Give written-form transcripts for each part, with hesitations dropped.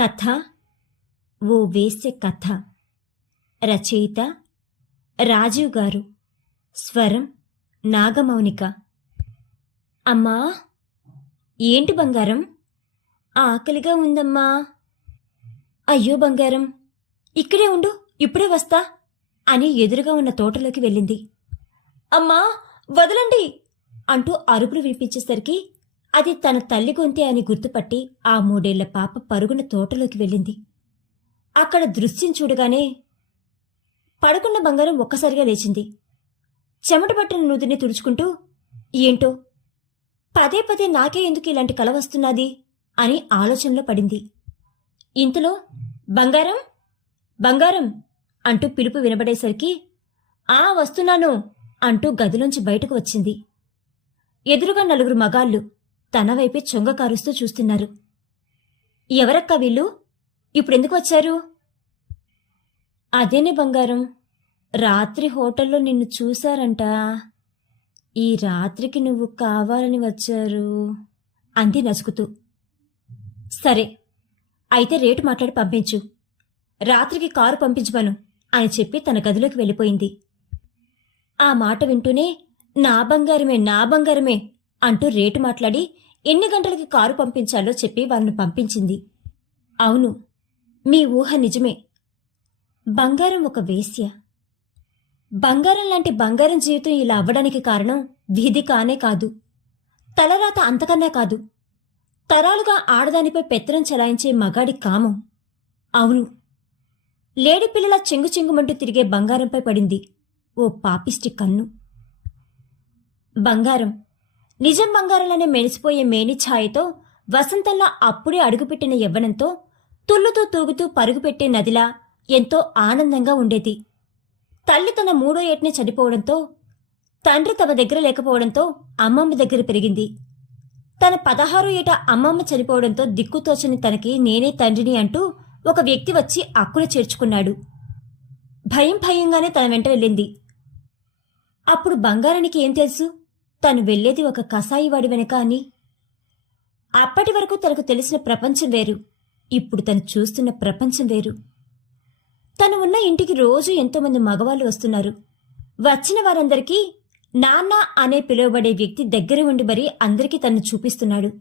కథ ఓ వేశ్య కథ. రచయిత రాజీవ్ గారు. స్వరం నాగమౌనిక. అమ్మా, ఏంటి బంగారం? ఆకలిగా ఉందమ్మా. అయ్యో బంగారం, ఇక్కడే ఉండు, ఇప్పుడే వస్తా అని ఎదురుగా ఉన్న తోటలోకి వెళ్ళింది. అమ్మా వదలండి అంటూ అరుపులు వినిపించేసరికి అది తన తల్లి గొంతే అని గుర్తుపట్టి ఆ 3 ఏళ్ల పాప పరుగున తోటలోకి వెళ్ళింది. అక్కడ దృశ్యం చూడగానే పడుకున్న బంగారం ఒక్కసారిగా లేచింది. చెమట పట్టిన నుదిని తుడుచుకుంటూ, ఏంటో పదే పదే నాకే ఎందుకు ఇలాంటి కల వస్తున్నది అని ఆలోచనలో పడింది. ఇంతలో బంగారం బంగారం అంటూ పిలుపు వినబడేసరికి వస్తున్నాను అంటూ గదిలోంచి బయటకు వచ్చింది. ఎదురుగా 4 మగాళ్ళు తన వైపే చొంగ కారుస్తూ చూస్తున్నారు. ఎవరక్కా వీళ్ళు? ఇప్పుడెందుకు వచ్చారు? అదేనే బంగారం, రాత్రి హోటల్లో నిన్ను చూశారంట. ఈ రాత్రికి నువ్వు కావాలని వచ్చారు అంది నసుకుతూ. సరే అయితే రేటు మాట్లాడి పంపించు, రాత్రికి కారు పంపించమను అని చెప్పి తన గదిలోకి వెళ్ళిపోయింది. ఆ మాట వింటూనే నా బంగారమే అంటూ రేటు మాట్లాడి ఎన్ని గంటలకి కారు పంపించాలో చెప్పి వాళ్ళను పంపించింది. అవును, మీ ఊహ నిజమే. బంగారం ఒక వేశ్య. బంగారం లాంటి బంగారం జీవితం ఇలా అవ్వడానికి కారణం విధి కానే కాదు, తలరాత అంతకన్నా కాదు, తరాలుగా ఆడదానిపై పెత్తనం చెలాయించే మగాడి కామం. అవును, లేడి పిల్లల చెంగు చెంగుమంటూ తిరిగే బంగారంపై పడింది ఓ పాపిష్టి కన్ను. బంగారం నిజం బంగారంలోనే మెరిసిపోయే మేని ఛాయతో, వసంతంలా అప్పుడే అడుగుపెట్టిన యవ్వనంతో, తుల్లుతూ తూగుతూ పరుగుపెట్టే నదిలా ఎంతో ఆనందంగా ఉండేది. తల్లి తన 3వ ఏటనే చనిపోవడంతో, తండ్రి తమ దగ్గర లేకపోవడంతో అమ్మమ్మ దగ్గర పెరిగింది. తన 16వ ఏట అమ్మమ్మ చనిపోవడంతో దిక్కుతోచని తనకి నేనే తండ్రిని అంటూ ఒక వ్యక్తి వచ్చి అక్కున చేర్చుకున్నాడు. భయంగానే తన వెంట వెళ్ళింది. అప్పుడు బంగారానికి ఏం తెలుసు తను వెళ్లేది ఒక కసాయివాడి వెనక అని? అప్పటి వరకు తనకు తెలిసిన ప్రపంచం వేరు, ఇప్పుడు తను చూస్తున్న ప్రపంచం వేరు. తను ఉన్న ఇంటికి రోజు ఎంతోమంది మగవాళ్ళు వస్తున్నారు. వచ్చిన వారందరికీ నాన్న అనే పిలువబడే వ్యక్తి దగ్గర ఉండి మరీ అందరికీ తను చూపిస్తున్నాడు.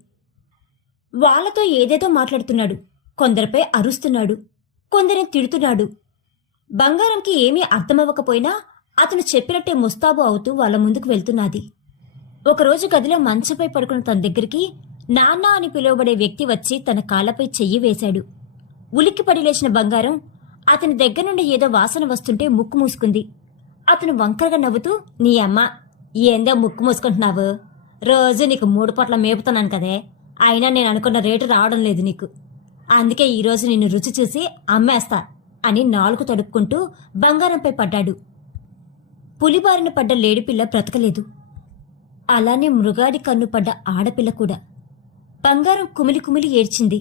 వాళ్లతో ఏదేదో మాట్లాడుతున్నాడు, కొందరిపై అరుస్తున్నాడు, కొందరిని తిడుతున్నాడు. బంగారంకి ఏమీ అర్థమవ్వకపోయినా అతను చెప్పినట్టే ముస్తాబు అవుతూ వాళ్ళ ముందుకు వెళ్తున్నది. ఒకరోజు గదిలో మంచంపై పడుకున్న తన దగ్గరికి నాన్న అని పిలువబడే వ్యక్తి వచ్చి తన కాళ్లపై చెయ్యి వేశాడు. ఉలిక్కిపడి లేచిన బంగారం అతని దగ్గర నుండి ఏదో వాసన వస్తుంటే ముక్కు మూసుకుంది. అతను వంకరగా నవ్వుతూ, నీ అమ్మ, ఏందో ముక్కు మూసుకుంటున్నావు? రోజు నీకు 3 పూట్ల మేపుతున్నాను కదే, అయినా నేను అనుకున్న రేటు రావడం లేదు నీకు. అందుకే ఈరోజు నిన్ను రుచి చూసి అమ్మేస్తా అని నాలుగు తడుపుకుంటూ బంగారంపై పడ్డాడు. పులిబారిన పడ్డ లేడిపిల్ల బ్రతకలేదు, అలానే మృగాడి కన్ను పడ్డ ఆడపిల్ల కూడా. బంగారం కుమిలి కుమిలి ఏడ్చింది.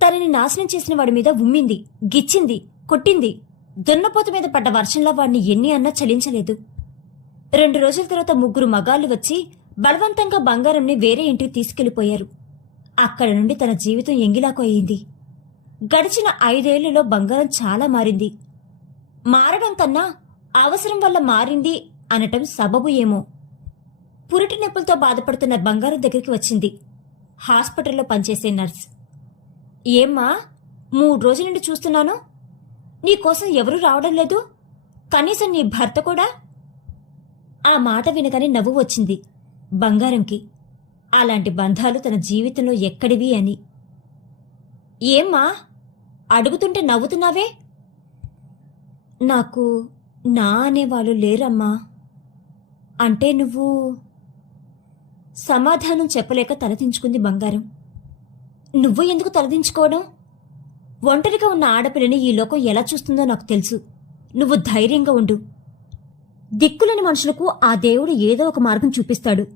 తనని నాశనం చేసిన వాడి మీద ఉమ్మింది, గిచ్చింది, కొట్టింది. దున్నపోత మీద పడ్డ వర్షంలో వాడిని ఎన్ని అన్నా చలించలేదు. 2 రోజుల తర్వాత 3 మగాళ్లు వచ్చి బలవంతంగా బంగారంని వేరే ఇంటికి తీసుకెళ్లిపోయారు. అక్కడ నుండి తన జీవితం ఎంగిలాకు అయింది. గడిచిన 5 ఏళ్లలో బంగారం చాలా మారింది. మారడం కన్నా అవసరం వల్ల మారింది అనటం సబబు ఏమో. పురిటి నొప్పులతో బాధపడుతున్న బంగారం దగ్గరికి వచ్చింది హాస్పిటల్లో పనిచేసే నర్స్. ఏమ్మా, 3 రోజుల నుండి చూస్తున్నాను, నీకోసం ఎవరూ రావడం లేదు, కనీసం నీ భర్త కూడా? ఆ మాట వినగానే నవ్వు వచ్చింది బంగారంకి. అలాంటి బంధాలు తన జీవితంలో ఎక్కడివి అని. ఏమ్మా, అడుగుతుంటే నవ్వుతున్నావే? నాకు నా అనేవాళ్ళు లేరమ్మా. అంటే నువ్వు? సమాధానం చెప్పలేక తలదించుకుంది బంగారం. నువ్వు ఎందుకు తలదించుకోవడం? ఒంటరిగా ఉన్న ఆడపిల్లని ఈ లోకం ఎలా చూస్తుందో నాకు తెలుసు. నువ్వు ధైర్యంగా ఉండు. దిక్కులేని మనుషులకు ఆ దేవుడు ఏదో ఒక మార్గం చూపిస్తాడు.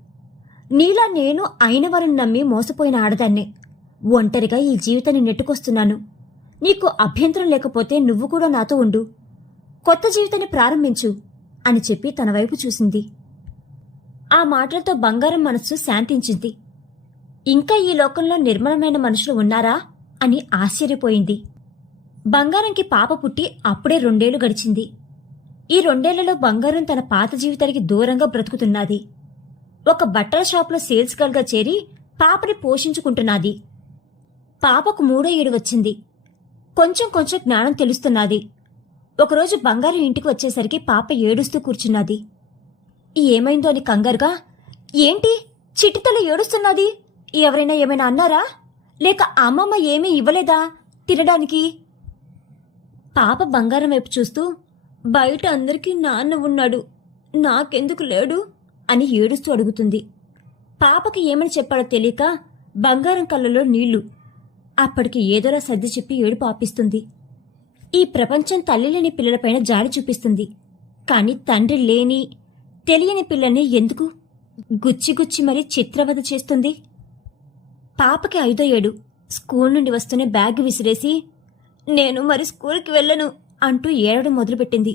నీలా నేను అయిన వారిని నమ్మి మోసపోయిన ఆడదాన్నే. ఒంటరిగా ఈ జీవితాన్ని నెట్టుకొస్తున్నాను. నీకు అభ్యంతరం లేకపోతే నువ్వు కూడా నాతో ఉండు, కొత్త జీవితాన్ని ప్రారంభించు అని చెప్పి తన వైపు చూసింది. ఆ మాటలతో బంగారం మనస్సు శాంతించింది. ఇంకా ఈ లోకంలో నిర్మలమైన మనుషులు ఉన్నారా అని ఆశ్చర్యపోయింది. బంగారంకి పాప పుట్టి అప్పుడే 2 గడిచింది. ఈ 2 బంగారం తన పాత జీవితానికి దూరంగా బ్రతుకుతున్నది. ఒక బట్టల షాపులో సేల్స్ గర్ల్గా చేరి పాపని పోషించుకుంటున్నది. పాపకు 3వ ఏడు వచ్చింది. కొంచెం కొంచెం జ్ఞానం తెలుస్తున్నది. ఒకరోజు బంగారం ఇంటికి వచ్చేసరికి పాప ఏడుస్తూ కూర్చున్నది. ఏమైందో అని కంగారుగా, ఏంటి చిట్టితల ఏడుస్తున్నది? ఎవరైనా ఏమైనా అన్నారా? లేక అమ్మమ్మ ఏమీ ఇవ్వలేదా తినడానికి? పాప బంగారం వైపు చూస్తూ, బయట అందరికీ నాన్న ఉన్నాడు, నాకెందుకు లేడు అని ఏడుస్తూ అడుగుతుంది. పాపకి ఏమని చెప్పాలో తెలియక బంగారం కళ్ళలో నీళ్లు. అప్పటికి ఏదోలా సర్ది చెప్పి ఏడుపు ఆపిస్తుంది. ఈ ప్రపంచం తల్లి లేని పిల్లలపైన జాలి చూపిస్తుంది. కాని తండ్రి లేని తెలియని పిల్లల్ని ఎందుకు గుచ్చి మరీ చిత్రవద చేస్తుంది? పాపకి 5వ ఏడు. స్కూల్ నుండి వస్తూనే బ్యాగ్ విసిరేసి, నేను మరి స్కూల్కి వెళ్ళను అంటూ ఏడవడం మొదలుపెట్టింది.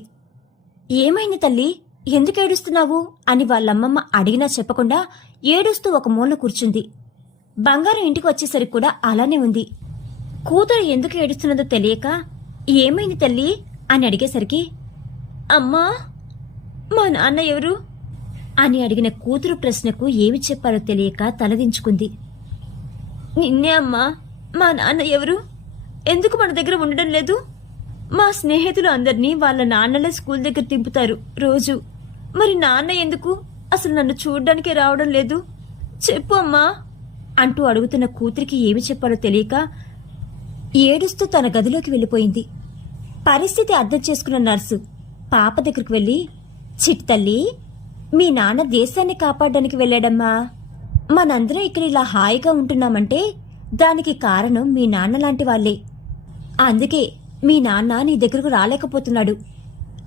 ఏమైంది తల్లి, ఎందుకు ఏడుస్తున్నావు అని వాళ్ళమ్మమ్మ అడిగినా చెప్పకుండా ఏడుస్తూ ఒక మూల కూర్చుంది. బంగారం ఇంటికి వచ్చేసరికి కూడా అలానే ఉంది. కూతురు ఎందుకు ఏడుస్తున్నదో తెలియక, ఏమైంది తల్లి అని అడిగేసరికి, అమ్మా మా నాన్న ఎవరు అని అడిగిన కూతురు ప్రశ్నకు ఏమి చెప్పాలో తెలియక తలదించుకుంది. నిన్నే అమ్మా, మా నాన్న ఎవరు? ఎందుకు మన దగ్గర ఉండడం లేదు? మా స్నేహితులు అందరినీ వాళ్ళ నాన్నలే స్కూల్ దగ్గర దింపుతారు రోజు. మరి నాన్న ఎందుకు అసలు నన్ను చూడ్డానికే రావడం లేదు? చెప్పు అమ్మా అంటూ అడుగుతున్న కూతురికి ఏమి చెప్పాలో తెలియక ఏడుస్తూ తన గదిలోకి వెళ్ళిపోయింది. పరిస్థితి అర్థం చేసుకున్న నర్సు పాప దగ్గరికి వెళ్ళి, చిట్టల్లి, మీ నాన్న దేశాన్ని కాపాడడానికి వెళ్ళాడమ్మా. మనందరం ఇక్కడ ఇలా హాయిగా ఉంటున్నామంటే దానికి కారణం మీ నాన్న లాంటి వాళ్లే. అందుకే మీ నాన్న నీ దగ్గరకు రాలేకపోతున్నాడు.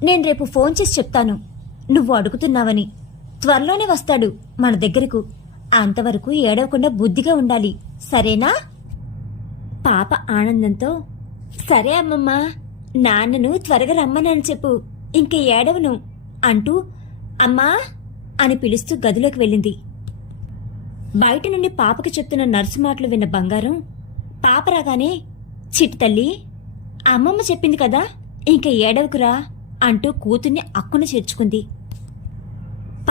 నేను రేపు ఫోన్ చేసి చెప్తాను నువ్వు అడుగుతున్నావని. త్వరలోనే వస్తాడు మన దగ్గరకు. అంతవరకు ఏడవకుండా బుద్ధిగా ఉండాలి, సరేనా? పాప ఆనందంతో, సరే అమ్మమ్మ, నాన్నను త్వరగా రమ్మనని చెప్పు, ఇంక ఏడవను అంటూ అమ్మా అని పిలుస్తూ గదిలోకి వెళ్ళింది. బయట నుండి పాపకి చెప్తున్న నర్సు మాటలు విన్న బంగారం పాప రాగానే, చిట్టి తల్లి, అమ్మమ్మ చెప్పింది కదా, ఇంక ఏడవకురా అంటూ కూతుర్ని అక్కున చేర్చుకుంది.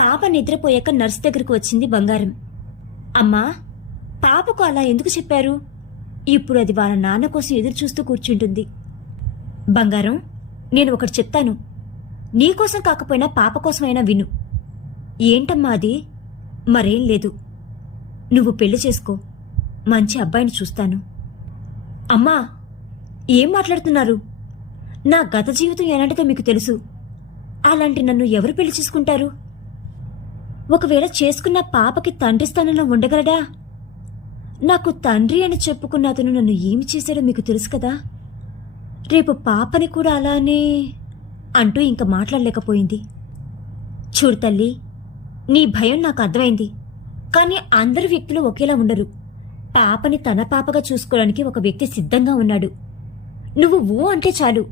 పాప నిద్రపోయాక నర్సు దగ్గరకు వచ్చింది బంగారం. అమ్మా, పాపకు అలా ఎందుకు చెప్పారు? ఇప్పుడు అది వాళ్ళ నాన్న కోసం ఎదురు చూస్తూ కూర్చుంటుంది. బంగారం, నేను ఒకటి చెప్తాను, నీకోసం కాకపోయినా పాప కోసమైనా విను. ఏంటమ్మా అది? మరేం లేదు, నువ్వు పెళ్లి చేసుకో, మంచి అబ్బాయిని చూస్తాను. అమ్మా, ఏం మాట్లాడుతున్నారు? నా గత జీవితం ఎలాంటిదో మీకు తెలుసు. అలాంటి నన్ను ఎవరు పెళ్లి చేసుకుంటారు? ఒకవేళ చేసుకున్న పాపకి తండ్రి స్థానంలో ఉండగలడా? నాకు తండ్రి అని చెప్పుకున్న అతను నన్ను ఏమి చేశాడో మీకు తెలుసు కదా. రేపు పాపని కూడా అలానే అంటూ ఇంక మాట్లాడలేకపోయింది. చూడు తల్లి, నీ భయం నాకు అర్థమైంది. కానీ అందరు వ్యక్తులు ఒకేలా ఉండరు. పాపని తన పాపగా చూసుకోవడానికి ఒక వ్యక్తి సిద్ధంగా ఉన్నాడు. నువ్వు ఊ అంటే చాలు,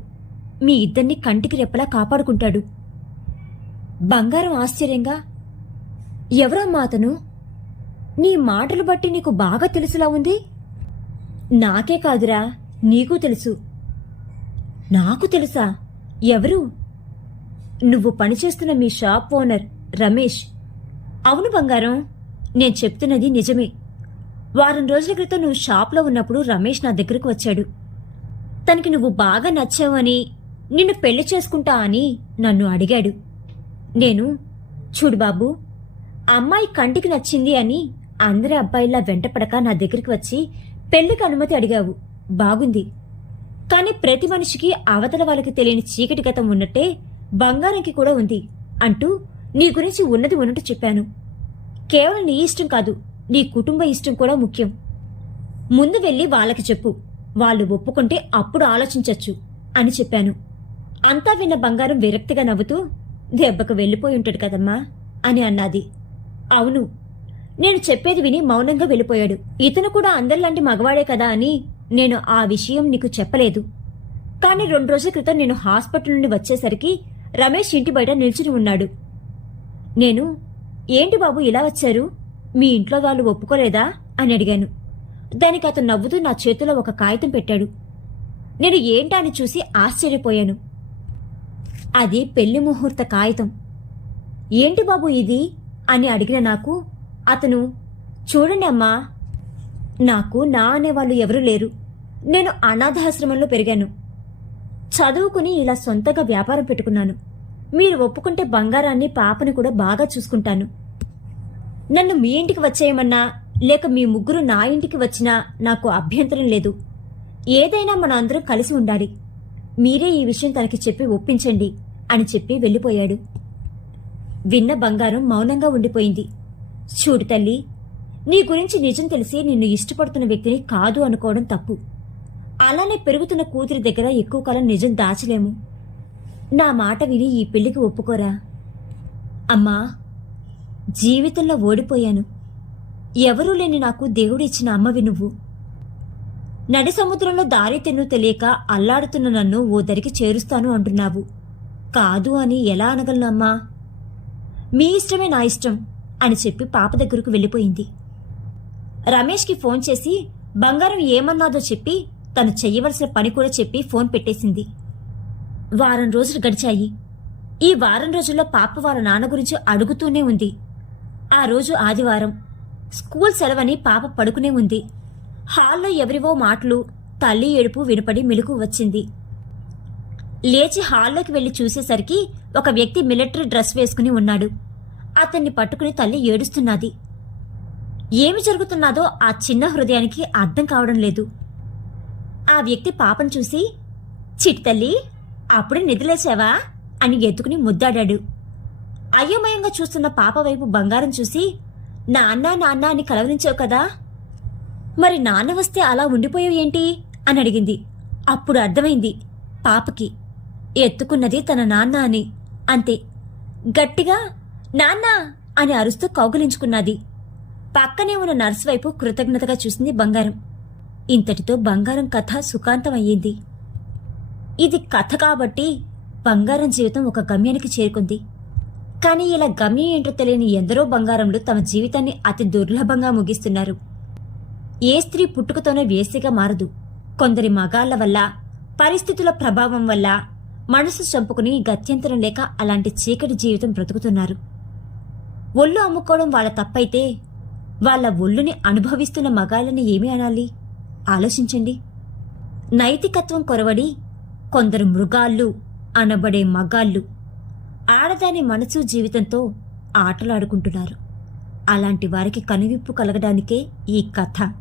మీ ఇద్దరిని కంటికి రెప్పలా కాపాడుకుంటాడు. బంగారం ఆశ్చర్యంగా, ఎవరమ్మా అతను? నీ మాటలు బట్టి నీకు బాగా తెలుసులా ఉంది. నాకే కాదురా, నీకు తెలుసు. నాకు తెలుసా? ఎవరు? నువ్వు పనిచేస్తున్న మీ షాప్ ఓనర్ రమేష్. అవును బంగారం, నేను చెప్తున్నది నిజమే. వారం రోజుల క్రితం నువ్వు షాప్లో ఉన్నప్పుడు రమేష్ నా దగ్గరకు వచ్చాడు. తనకి నువ్వు బాగా నచ్చావని, నిన్ను పెళ్లి చేసుకుంటా అని నన్ను అడిగాడు. నేను, చూడు బాబు, అమ్మాయి కంటికి నచ్చింది అని అందరి అబ్బాయిలా వెంటపడక నా దగ్గరికి వచ్చి పెళ్లికి అనుమతి అడిగావు, బాగుంది. కాని ప్రతి మనిషికి అవతల వాళ్ళకి తెలియని చీకటి గతం ఉన్నట్టే బంగారంకి కూడా ఉంది అంటూ నీ గురించి ఉన్నది ఉన్నట్టు చెప్పాను. కేవలం నీ ఇష్టం కాదు, నీ కుటుంబ ఇష్టం కూడా ముఖ్యం. ముందు వెళ్ళి వాళ్ళకి చెప్పు, వాళ్ళు ఒప్పుకుంటే అప్పుడు ఆలోచించచ్చు అని చెప్పాను. అంతా విన్న బంగారం విరక్తిగా నవ్వుతూ, దెబ్బకు వెళ్ళిపోయి ఉంటాడు కదమ్మా అని అన్నది. అవును, నేను చెప్పేది విని మౌనంగా వెళ్ళిపోయాడు. ఇతను కూడా అందరిలాంటి మగవాడే కదా అని నేను ఆ విషయం నీకు చెప్పలేదు. కానీ 2 రోజుల క్రితం నేను హాస్పిటల్ నుండి వచ్చేసరికి రమేష్ ఇంటి బయట నిల్చుని ఉన్నాడు. నేను, ఏంటి బాబు ఇలా వచ్చారు, మీ ఇంట్లో వాళ్ళు ఒప్పుకోలేదా అని అడిగాను. దానికి అతను నవ్వుతూ నా చేతిలో ఒక కాగితం పెట్టాడు. నేను ఏంటా అని చూసి ఆశ్చర్యపోయాను. అది పెళ్లి ముహూర్త కాగితం. ఏంటి బాబు ఇది అని అడిగిన నాకు అతను, చూడండి అమ్మా, నాకు నా అనేవాళ్ళు ఎవరూ లేరు. నేను అనాథాశ్రమంలో పెరిగాను. చదువుకుని ఇలా సొంతగా వ్యాపారం పెట్టుకున్నాను. మీరు ఒప్పుకుంటే బంగారాన్ని పాపని కూడా బాగా చూసుకుంటాను. నన్ను మీ ఇంటికి వచ్చేయమన్నా లేక మీ ముగ్గురు నా ఇంటికి వచ్చినా నాకు అభ్యంతరం లేదు. ఏదైనా మన అందరం కలిసి ఉండాలి. మీరే ఈ విషయం తనకి చెప్పి ఒప్పించండి అని చెప్పి వెళ్ళిపోయాడు. విన్న బంగారం మౌనంగా ఉండిపోయింది. చూడు తల్లి, నీ గురించి నిజం తెలిసి నిన్ను ఇష్టపడుతున్న వ్యక్తిని కాదు అనుకోవడం తప్పు. అలానే పెరుగుతున్న కూతురి దగ్గర ఎక్కువ కాలం నిజం దాచలేము. నా మాట విని ఈ పెళ్లికి ఒప్పుకోరా. అమ్మా, జీవితంలో ఓడిపోయాను. ఎవరూ లేని నాకు దేవుడు ఇచ్చిన అమ్మవి నువ్వు. నడి సముద్రంలో దారి తెన్ను తెలియక అల్లాడుతున్న నన్ను ఓ దరికి చేరుస్తాను అంటున్నావు. కాదు అని ఎలా అనగలను అమ్మా? మీ ఇష్టమే నా ఇష్టం అని చెప్పి పాప దగ్గరకు వెళ్ళిపోయింది. రమేష్కి ఫోన్ చేసి బంగారం ఏమన్నాదో చెప్పి తను చెయ్యవలసిన పని కూడా చెప్పి ఫోన్ పెట్టేసింది. వారం రోజులు గడిచాయి. ఈ వారం రోజుల్లో పాప వాళ్ళ నాన్న గురించి అడుగుతూనే ఉంది. ఆ రోజు ఆదివారం. స్కూల్ సెలవని పాప పడుకునే ఉంది. హాల్లో ఎవరివో మాటలు, తల్లి ఏడుపు వినపడి మెలకు వచ్చింది. లేచి హాల్లోకి వెళ్లి చూసేసరికి ఒక వ్యక్తి మిలిటరీ డ్రెస్ వేసుకుని ఉన్నాడు. అతన్ని పట్టుకుని తల్లి ఏడుస్తున్నది. ఏమి జరుగుతున్నాదో ఆ చిన్న హృదయానికి అర్థం కావడం లేదు. ఆ వ్యక్తి పాపను చూసి, చిట్టి తల్లి, అప్పుడే నిద్రలేచావా అని ఎత్తుకుని ముద్దాడాడు. అయోమయంగా చూస్తున్న పాప వైపు బంగారం చూసి, నాన్న నాన్న అని కలవరించావు కదా, మరి నాన్న వస్తే అలా ఉండిపోయావు ఏంటి అని అడిగింది. అప్పుడు అర్థమైంది పాపకి, ఎత్తుకున్నది తన నాన్న అని. అంతే, గట్టిగా నాన్న అని అరుస్తూ కౌగిలించుకున్నది. పక్కనే ఉన్న నర్సు వైపు కృతజ్ఞతగా చూసింది బంగారం. ఇంతటితో బంగారం కథ సుఖాంతమయ్యింది. ఇది కథ కాబట్టి బంగారం జీవితం ఒక గమ్యానికి చేరుకుంది. కానీ ఇలా గమ్యం ఏంటో తెలియని ఎందరో బంగారంలు తమ జీవితాన్ని అతి దుర్లభంగా ముగిస్తున్నారు. ఏ స్త్రీ పుట్టుకతోనే వేసిగా మారదు. కొందరి మగాళ్ల వల్ల, పరిస్థితుల ప్రభావం వల్ల మనసు చంపుకుని గత్యంతరం లేక అలాంటి చీకటి జీవితం బ్రతుకుతున్నారు. ఒళ్ళు అమ్ముకోవడం వాళ్ళ తప్పైతే వాళ్ళ ఒళ్ళుని అనుభవిస్తున్న మగాళ్ళని ఏమి అనాలి? ఆలోచించండి. నైతికత్వం కొరవడి కొందరు మృగాళ్ళు అనబడే మగాళ్ళు ఆడదాని మనసు జీవితంతో ఆటలాడుకుంటున్నారు. అలాంటి వారికి కనువిప్పు కలగడానికే ఈ కథ.